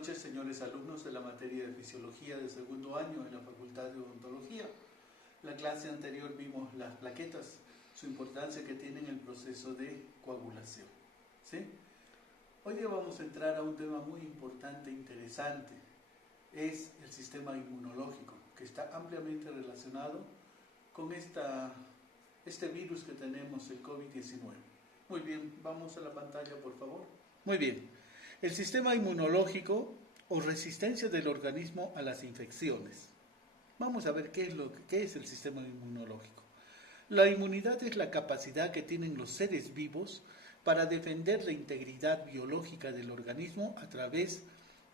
noches, señores alumnos de la materia de Fisiología de segundo año en la Facultad de Odontología. La clase anterior vimos las plaquetas, su importancia que tienen en el proceso de coagulación. ¿Sí? Hoy día vamos a entrar a un tema muy importante e interesante. Es el sistema inmunológico, que está ampliamente relacionado con este virus que tenemos, el COVID-19. Muy bien, vamos a la pantalla, por favor. Muy bien. El sistema inmunológico o resistencia del organismo a las infecciones. Vamos a ver qué es el sistema inmunológico. La inmunidad es la capacidad que tienen los seres vivos para defender la integridad biológica del organismo a través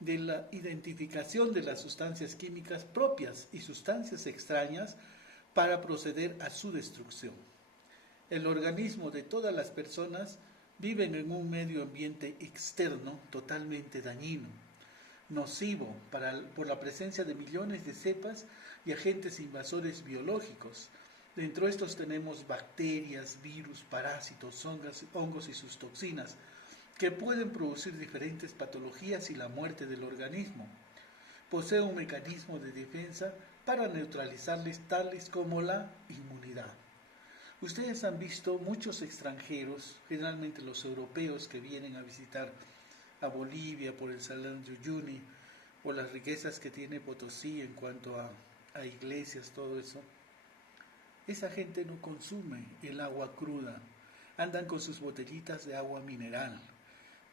de la identificación de las sustancias químicas propias y sustancias extrañas para proceder a su destrucción. El organismo de todas las personas viven en un medio ambiente externo totalmente dañino, nocivo por la presencia de millones de cepas y agentes invasores biológicos. Dentro de estos tenemos bacterias, virus, parásitos, hongos y sus toxinas, que pueden producir diferentes patologías y la muerte del organismo. Posee un mecanismo de defensa para neutralizarles, tales como la inmunidad. Ustedes han visto muchos extranjeros, generalmente los europeos que vienen a visitar a Bolivia por el Salar de Uyuni, por las riquezas que tiene Potosí en cuanto a iglesias, todo eso. Esa gente no consume el agua cruda, andan con sus botellitas de agua mineral.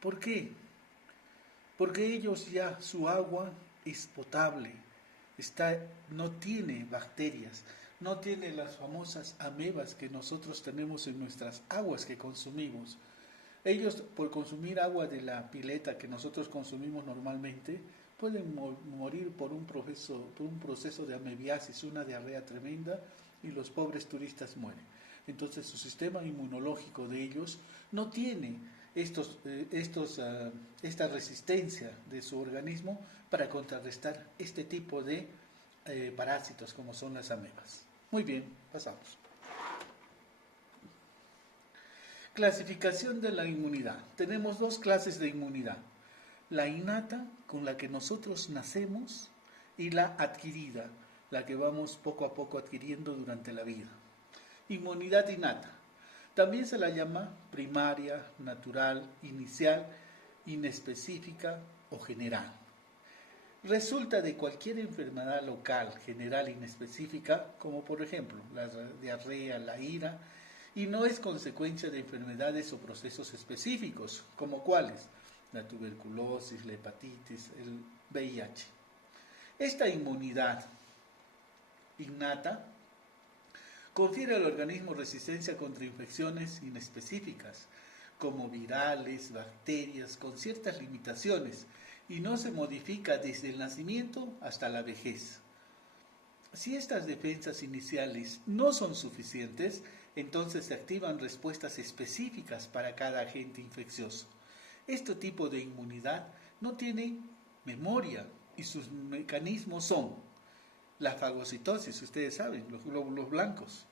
¿Por qué? Porque ellos ya su agua es potable, no tiene bacterias, no tiene las famosas amebas que nosotros tenemos en nuestras aguas que consumimos. Ellos, por consumir agua de la pileta que nosotros consumimos normalmente, pueden morir por un proceso de amebiasis, una diarrea tremenda, y los pobres turistas mueren. Entonces su sistema inmunológico de ellos no tiene esta resistencia de su organismo para contrarrestar este tipo de parásitos como son las amebas. Muy bien, pasamos. Clasificación de la inmunidad. Tenemos dos clases de inmunidad. La innata, con la que nosotros nacemos, y la adquirida, la que vamos poco a poco adquiriendo durante la vida. Inmunidad innata. También se la llama primaria, natural, inicial, inespecífica o general. Resulta de cualquier enfermedad local, general, inespecífica, como por ejemplo la diarrea, la ira, y no es consecuencia de enfermedades o procesos específicos, como cuáles, la tuberculosis, la hepatitis, el VIH. Esta inmunidad innata confiere al organismo resistencia contra infecciones inespecíficas, como virales, bacterias, con ciertas limitaciones, y no se modifica desde el nacimiento hasta la vejez. Si estas defensas iniciales no son suficientes, entonces se activan respuestas específicas para cada agente infeccioso. Este tipo de inmunidad no tiene memoria y sus mecanismos son la fagocitosis, ustedes saben, los glóbulos blancos,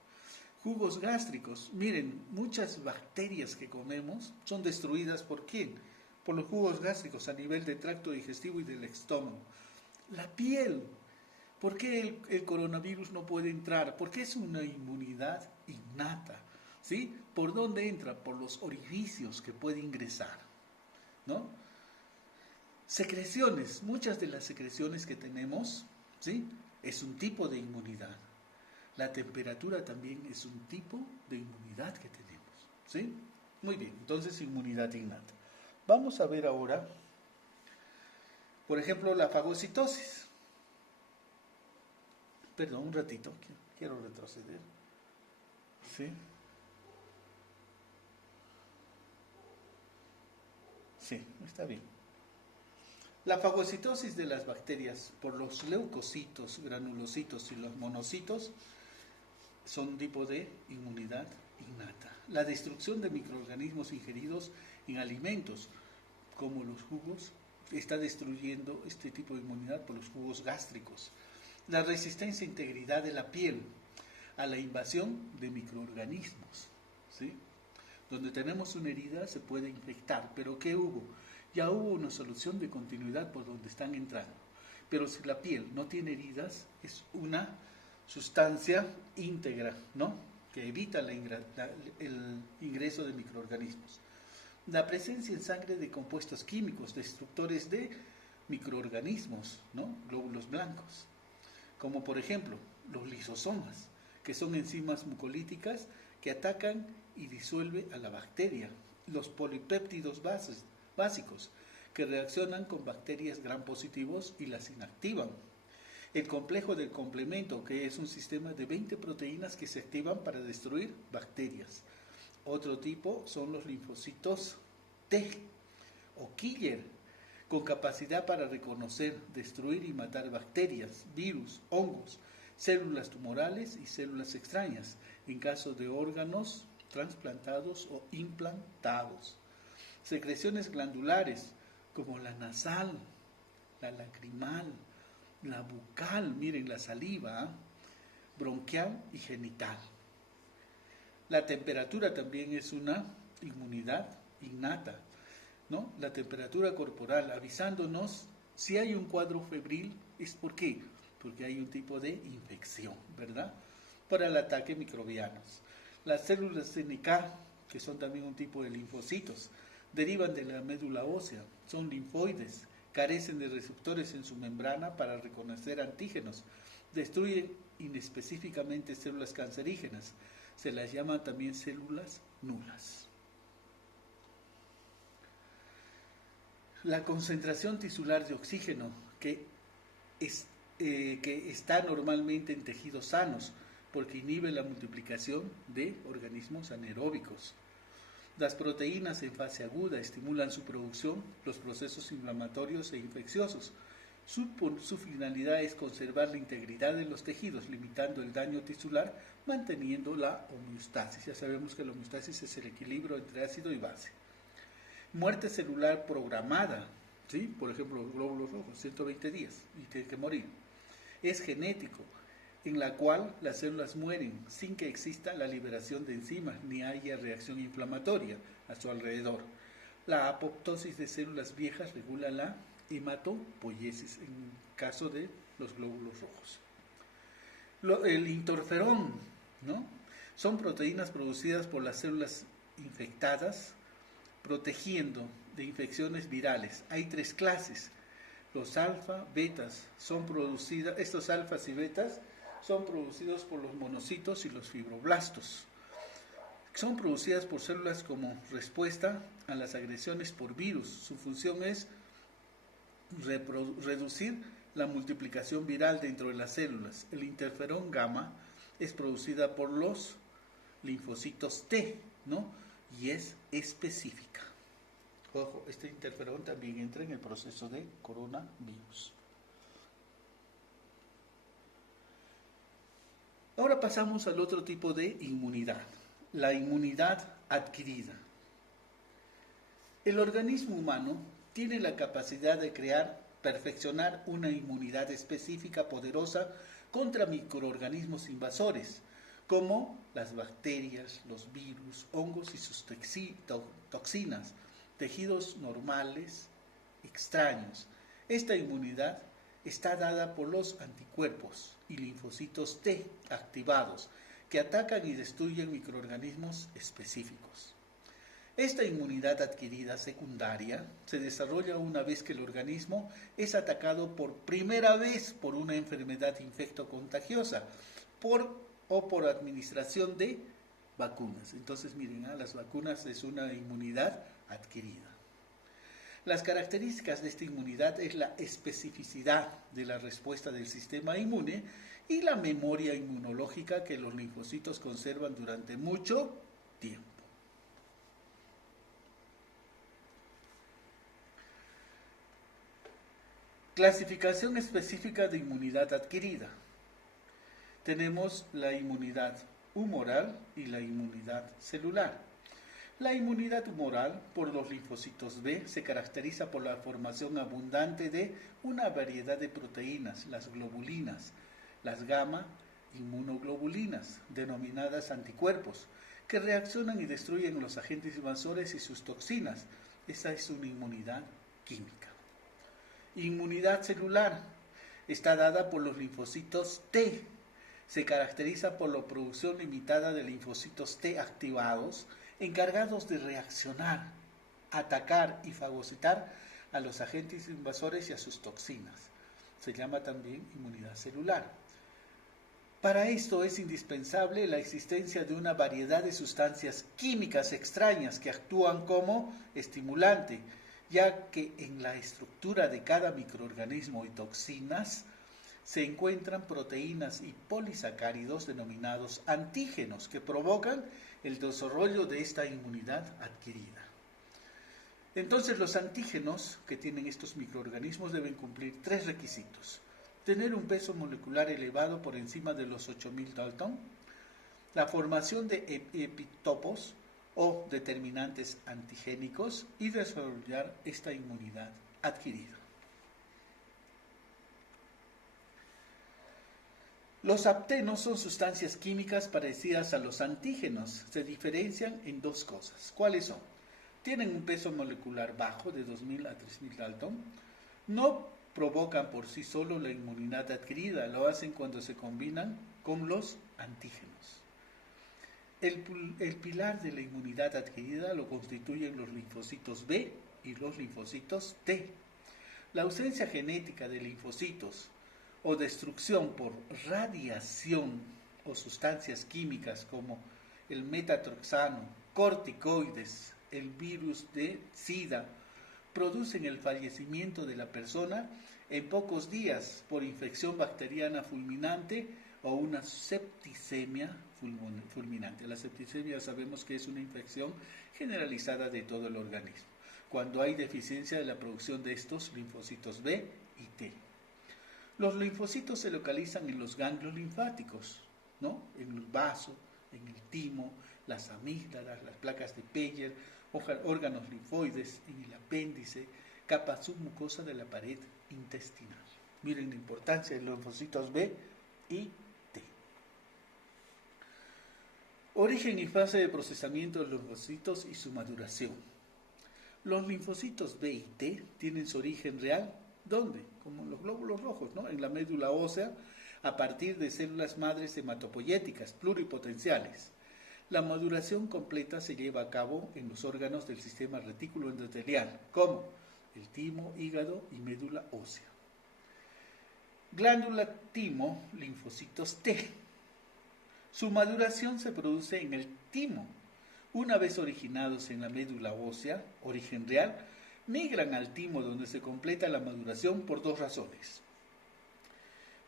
jugos gástricos. Miren, muchas bacterias que comemos son destruidas ¿por quién? Por los jugos gástricos a nivel del tracto digestivo y del estómago. La piel. ¿Por qué el coronavirus no puede entrar? Porque es una inmunidad innata, ¿sí? ¿Por dónde entra? Por los orificios que puede ingresar, ¿no? Secreciones, muchas de las secreciones que tenemos, ¿sí? Es un tipo de inmunidad. La temperatura también es un tipo de inmunidad que tenemos, ¿sí? Muy bien, entonces inmunidad innata. Vamos a ver ahora, por ejemplo, la fagocitosis. Perdón, un ratito, quiero retroceder. ¿Sí? Sí, está bien. La fagocitosis de las bacterias por los leucocitos, granulocitos y los monocitos son un tipo de inmunidad innata. La destrucción de microorganismos ingeridos en alimentos, como los jugos, está destruyendo este tipo de inmunidad por los jugos gástricos. La resistencia e integridad de la piel a la invasión de microorganismos, ¿sí? Donde tenemos una herida se puede infectar, pero ¿qué hubo? ya hubo una solución de continuidad por donde están entrando. Pero si la piel no tiene heridas, es una sustancia íntegra, ¿no?, que evita el ingreso de microorganismos. La presencia en sangre de compuestos químicos destructores de microorganismos, ¿no?, glóbulos blancos, como por ejemplo los lisosomas, que son enzimas mucolíticas que atacan y disuelven a la bacteria, los polipéptidos básicos, que reaccionan con bacterias gram positivos y las inactivan. El complejo del complemento, que es un sistema de 20 proteínas que se activan para destruir bacterias. Otro tipo son los linfocitos T o killer, con capacidad para reconocer, destruir y matar bacterias, virus, hongos, células tumorales y células extrañas, en caso de órganos trasplantados o implantados. Secreciones glandulares, como la nasal, la lacrimal, la bucal, miren la saliva, bronquial y genital. La temperatura también es una inmunidad innata, ¿no? La temperatura corporal, avisándonos si hay un cuadro febril, ¿es por qué? Porque hay un tipo de infección, ¿verdad?, para el ataque microbianos. Las células NK, que son también un tipo de linfocitos, derivan de la médula ósea, son linfoides, carecen de receptores en su membrana para reconocer antígenos, destruyen inespecíficamente células cancerígenas, se las llama también células nulas. La concentración tisular de oxígeno, que está normalmente en tejidos sanos, porque inhibe la multiplicación de organismos anaeróbicos. Las proteínas en fase aguda estimulan su producción, los procesos inflamatorios e infecciosos. Su finalidad es conservar la integridad de los tejidos, limitando el daño tisular, manteniendo la homeostasis. Ya sabemos que la homeostasis es el equilibrio entre ácido y base. Muerte celular programada, ¿sí?, por ejemplo, los glóbulos rojos, 120 días y tiene que morir. Es genético, en la cual las células mueren sin que exista la liberación de enzimas ni haya reacción inflamatoria a su alrededor. La apoptosis de células viejas regula la hematopoiesis en caso de los glóbulos rojos. El interferón, ¿no?, son proteínas producidas por las células infectadas, protegiendo de infecciones virales. Hay 3 clases. Los alfa, betas son producidas, estos alfas y betas son producidos por los monocitos y los fibroblastos. Son producidas por células como respuesta a las agresiones por virus. Su función es reducir la multiplicación viral dentro de las células. El interferón gamma es producida por los linfocitos T, ¿no?, y es específica. Ojo, este interferón también entra en el proceso de coronavirus. Ahora pasamos al otro tipo de inmunidad, la inmunidad adquirida. El organismo humano tiene la capacidad de perfeccionar una inmunidad específica poderosa contra microorganismos invasores, como las bacterias, los virus, hongos y sus toxinas, tejidos normales, extraños. Esta inmunidad está dada por los anticuerpos y linfocitos T activados, que atacan y destruyen microorganismos específicos. Esta inmunidad adquirida secundaria se desarrolla una vez que el organismo es atacado por primera vez por una enfermedad infectocontagiosa o por administración de vacunas. Entonces, miren, las vacunas es una inmunidad adquirida. Las características de esta inmunidad es la especificidad de la respuesta del sistema inmune y la memoria inmunológica que los linfocitos conservan durante mucho tiempo. Clasificación específica de inmunidad adquirida. Tenemos la inmunidad humoral y la inmunidad celular. La inmunidad humoral por los linfocitos B se caracteriza por la formación abundante de una variedad de proteínas, las globulinas, las gamma inmunoglobulinas, denominadas anticuerpos, que reaccionan y destruyen los agentes invasores y sus toxinas. Esa es una inmunidad química. Inmunidad celular está dada por los linfocitos T. Se caracteriza por la producción limitada de linfocitos T activados, encargados de reaccionar, atacar y fagocitar a los agentes invasores y a sus toxinas. Se llama también inmunidad celular. Para esto es indispensable la existencia de una variedad de sustancias químicas extrañas que actúan como estimulante, ya que en la estructura de cada microorganismo y toxinas se encuentran proteínas y polisacáridos denominados antígenos que provocan el desarrollo de esta inmunidad adquirida. Entonces los antígenos que tienen estos microorganismos deben cumplir 3 requisitos: tener un peso molecular elevado por encima de los 8000 Dalton, la formación de epitopos o determinantes antigénicos y desarrollar esta inmunidad adquirida. Los aptenos son sustancias químicas parecidas a los antígenos. Se diferencian en 2 cosas. ¿Cuáles son? Tienen un peso molecular bajo, de 2000 a 3000 Dalton. No provocan por sí solo la inmunidad adquirida, lo hacen cuando se combinan con los antígenos. El pilar de la inmunidad adquirida lo constituyen los linfocitos B y los linfocitos T. La ausencia genética de linfocitos o destrucción por radiación o sustancias químicas como el metatroxano, corticoides, el virus de SIDA, producen el fallecimiento de la persona en pocos días por infección bacteriana fulminante o una septicemia fulminante. La septicemia sabemos que es una infección generalizada de todo el organismo, cuando hay deficiencia de la producción de estos linfocitos B y T. Los linfocitos se localizan en los ganglios linfáticos, ¿no? En el vaso, en el timo, las amígdalas, las placas de Peyer, órganos linfoides, en el apéndice, capa submucosa de la pared intestinal. Miren la importancia de los linfocitos B y T. Origen y fase de procesamiento de los linfocitos y su maduración. Los linfocitos B y T tienen su origen real, ¿dónde? Como los glóbulos rojos, ¿no? En la médula ósea, a partir de células madres hematopoyéticas pluripotenciales. La maduración completa se lleva a cabo en los órganos del sistema retículo endotelial, como el timo, hígado y médula ósea. Glándula timo, linfocitos T. Su maduración se produce en el timo. Una vez originados en la médula ósea, origen real, migran al timo donde se completa la maduración por 2 razones.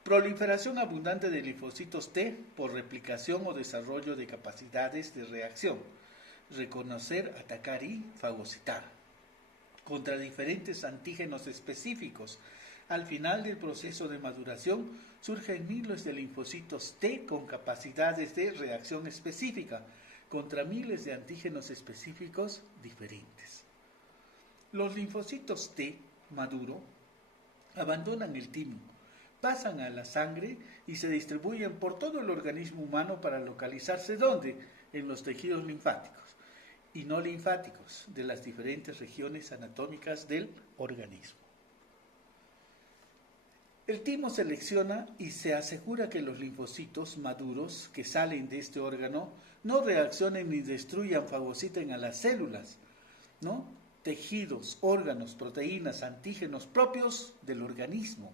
Proliferación abundante de linfocitos T por replicación o desarrollo de capacidades de reacción, reconocer, atacar y fagocitar contra diferentes antígenos específicos. Al final del proceso de maduración surgen miles de linfocitos T con capacidades de reacción específica contra miles de antígenos específicos diferentes. Los linfocitos T maduro abandonan el timo, pasan a la sangre y se distribuyen por todo el organismo humano para localizarse ¿dónde? En los tejidos linfáticos y no linfáticos de las diferentes regiones anatómicas del organismo. El timo selecciona y se asegura que los linfocitos maduros que salen de este órgano no reaccionen ni destruyan, fagociten a las células, ¿no? Tejidos, órganos, proteínas, antígenos propios del organismo.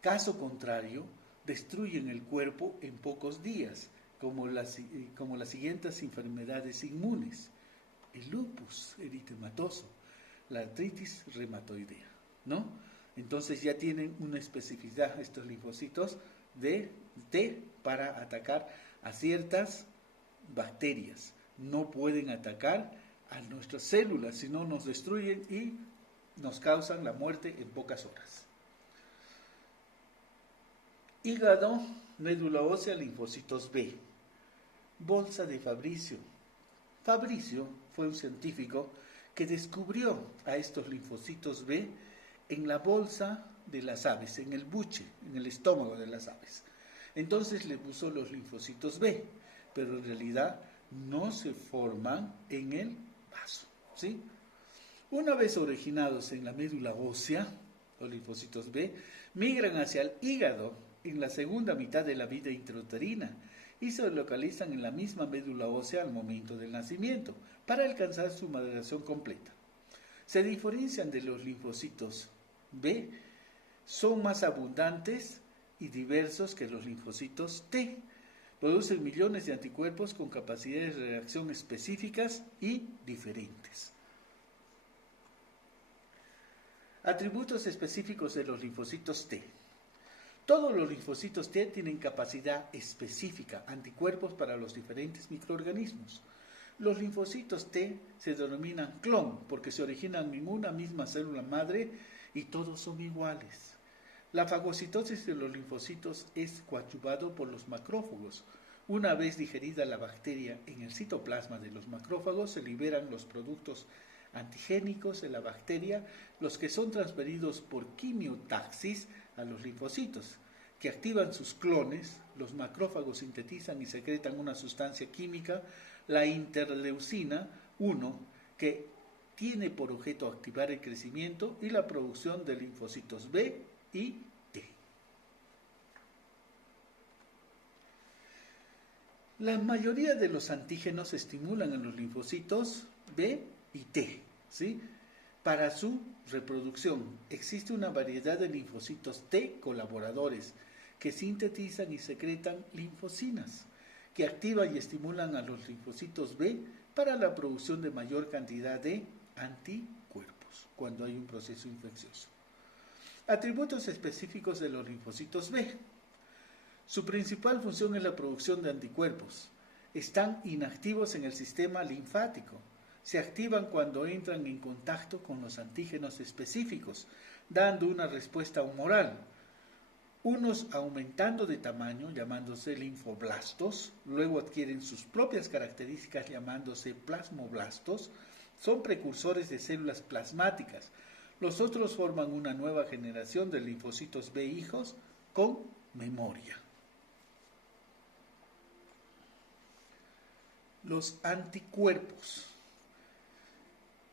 Caso contrario, destruyen el cuerpo en pocos días, como las siguientes enfermedades inmunes: el lupus eritematoso, la artritis reumatoidea, ¿no? Entonces ya tienen una especificidad estos linfocitos de T para atacar a ciertas bacterias. No pueden atacar a nuestras células, sino nos destruyen y nos causan la muerte en pocas horas. Hígado, médula ósea, linfocitos B. Bolsa de Fabricio. Fabricio fue un científico que descubrió a estos linfocitos B en la bolsa de las aves, en el buche, en el estómago de las aves. Entonces le puso los linfocitos B, pero en realidad no se forman en el vaso, ¿sí? Una vez originados en la médula ósea, los linfocitos B, migran hacia el hígado en la segunda mitad de la vida intrauterina y se localizan en la misma médula ósea al momento del nacimiento para alcanzar su maduración completa. Se diferencian de los linfocitos B, son más abundantes y diversos que los linfocitos T. Producen millones de anticuerpos con capacidades de reacción específicas y diferentes. Atributos específicos de los linfocitos T. Todos los linfocitos T tienen capacidad específica, anticuerpos para los diferentes microorganismos. Los linfocitos T se denominan clon porque se originan en una misma célula madre y todos son iguales. La fagocitosis de los linfocitos es coadyuvado por los macrófagos. Una vez digerida la bacteria en el citoplasma de los macrófagos, se liberan los productos antigénicos de la bacteria, los que son transferidos por quimiotaxis a los linfocitos, que activan sus clones. Los macrófagos sintetizan y secretan una sustancia química, la interleucina 1, que tiene por objeto activar el crecimiento y la producción de linfocitos B y T. La mayoría de los antígenos estimulan a los linfocitos B y T, ¿sí? Para su reproducción. Existe una variedad de linfocitos T colaboradores que sintetizan y secretan linfocinas, que activan y estimulan a los linfocitos B para la producción de mayor cantidad de anticuerpos cuando hay un proceso infeccioso. Atributos específicos de los linfocitos B. Su principal función es la producción de anticuerpos. Están inactivos en el sistema linfático. Se activan cuando entran en contacto con los antígenos específicos, dando una respuesta humoral. Unos aumentando de tamaño, llamándose linfoblastos, luego adquieren sus propias características llamándose plasmoblastos, son precursores de células plasmáticas. Los otros forman una nueva generación de linfocitos B hijos con memoria. Los anticuerpos.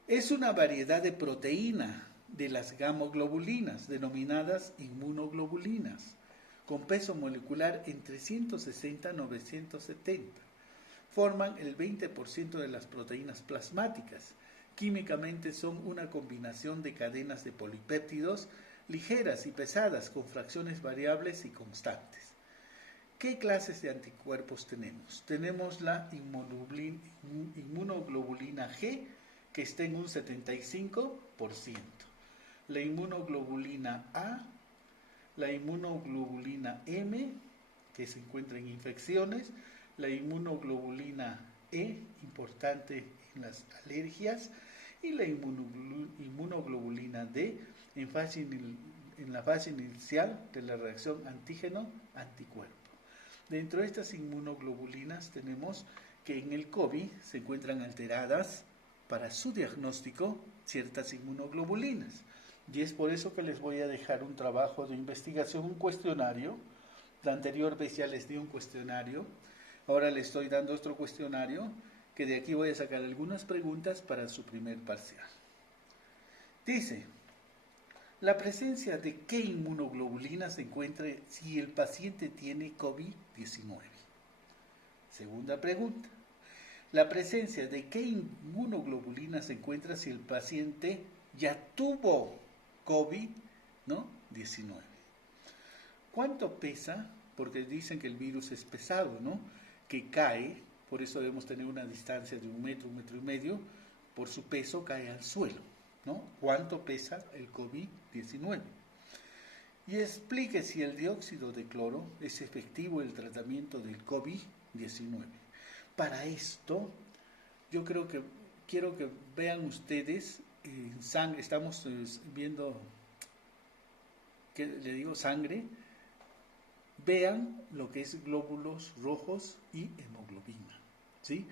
Es una variedad de proteína de las gamoglobulinas, denominadas inmunoglobulinas, con peso molecular entre 160 y 970. Forman el 20% de las proteínas plasmáticas. Químicamente son una combinación de cadenas de polipéptidos ligeras y pesadas con fracciones variables y constantes. ¿Qué clases de anticuerpos tenemos? Tenemos la inmunoglobulina G, que está en un 75%, la inmunoglobulina A, la inmunoglobulina M, que se encuentra en infecciones, la inmunoglobulina E, importante en las alergias, y la inmunoglobulina D en la fase inicial de la reacción antígeno-anticuerpo. Dentro de estas inmunoglobulinas tenemos que en el COVID se encuentran alteradas para su diagnóstico ciertas inmunoglobulinas. Y es por eso que les voy a dejar un trabajo de investigación, un cuestionario. La anterior vez ya les di un cuestionario, ahora les estoy dando otro cuestionario, que de aquí voy a sacar algunas preguntas para su primer parcial. Dice, la presencia de qué inmunoglobulina se encuentra si el paciente tiene COVID-19. Segunda pregunta, la presencia de qué inmunoglobulina se encuentra si el paciente ya tuvo COVID-19. ¿Cuánto pesa? Porque dicen que el virus es pesado, ¿no? Que cae, por eso debemos tener una distancia de 1 metro, 1,5 metros, por su peso cae al suelo, ¿no? ¿Cuánto pesa el COVID-19? Y explique si el dióxido de cloro es efectivo en el tratamiento del COVID-19. Para esto, yo quiero que vean ustedes en sangre, estamos viendo, ¿qué le digo? Sangre. Vean lo que es glóbulos rojos y hemoglobina, ¿sí?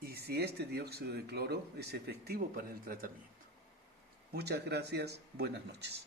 Y si este dióxido de cloro es efectivo para el tratamiento. Muchas gracias, buenas noches.